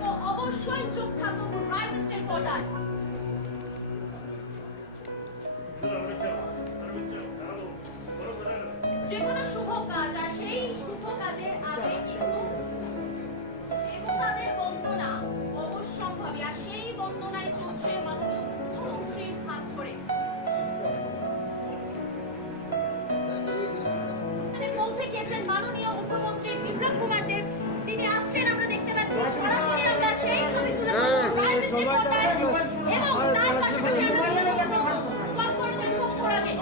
তো অবশ্যই চোখ থাকবে রাইট স্টেট পর্দায়। যে কোনো শুভ কাজ আর সেই শুভ কাজের আগে কিন্তু দেবতাদের বন্দনা অবশ্যম্ভাবী, আর সেই বন্দনায় চলছে মাননীয় মুখ্যমন্ত্রীর হাত ধরে। পৌঁছে গিয়েছেন মাননীয় মুখ্যমন্ত্রী বিপ্লব কুমার দেব, তিনি আসছেন, আমরা দেখতে পাচ্ছি। সরাসরি আমরা সেই ছবি তুলে ধরবো রাইট স্টেট পর্দায়, এবং তার পাশাপাশি আমরা তুলে ধরবো ওয়াকফোর্ডের পক্ষ থেকে।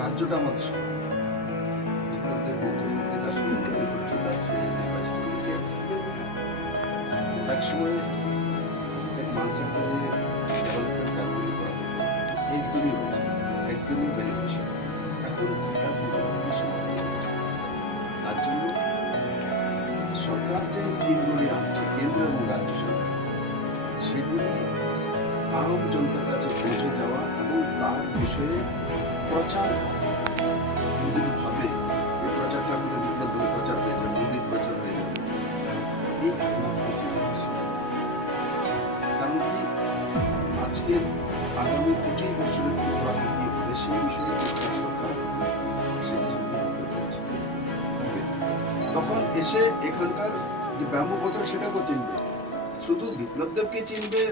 রাজ্যটা আমাদের বিপ্লবের মুখ্যমন্ত্রী তার সঙ্গে পরিচয় আছে, নির্বাচিত এক সময় এক মানুষের ডেভেলপমেন্ট তৈরি করা একদমই হয়েছে, একদমই বেনিফিশিয়াল। এখন তার জন্য সরকার যে স্কিমগুলি আনছে, কেন্দ্র এবং রাজ্য সরকার, সেগুলি আম জনতার কাছে পৌঁছে দেওয়া এবং তার বিষয়ে প্রচার ভাবে এই প্রচারটা করে বিপ্লবের প্রচার হয়ে যাবে, মোদীর প্রচার হয়ে যাবে, এই একমাত্র জিনিস। কারণ কি আজকে আগামী 25 বছরের প্রাকৃতিক সেই বিষয়ে সরকার সিদ্ধান্ত হয়েছে। তখন এসে এখানকার যে ব্যাম্বপত্র সেটাকেও চিনবে, শুধু বিপ্লব দেবকে চিনবে,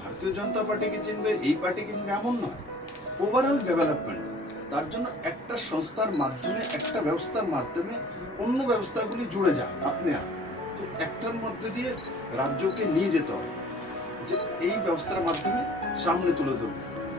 ভারতীয় জনতা পার্টিকে চিনবে, এই পার্টিকে চিনবে এমন নয়, ওভারঅল ডেভেলপমেন্ট। তার জন্য একটা সংস্থার মাধ্যমে, একটা ব্যবস্থার মাধ্যমে অন্য ব্যবস্থাগুলি জুড়ে যায় আপনি তো একটার মধ্যে দিয়ে রাজ্যকে নিয়ে যেতে হবে, যে এই ব্যবস্থার মাধ্যমে সামনে তুলে ধরবে।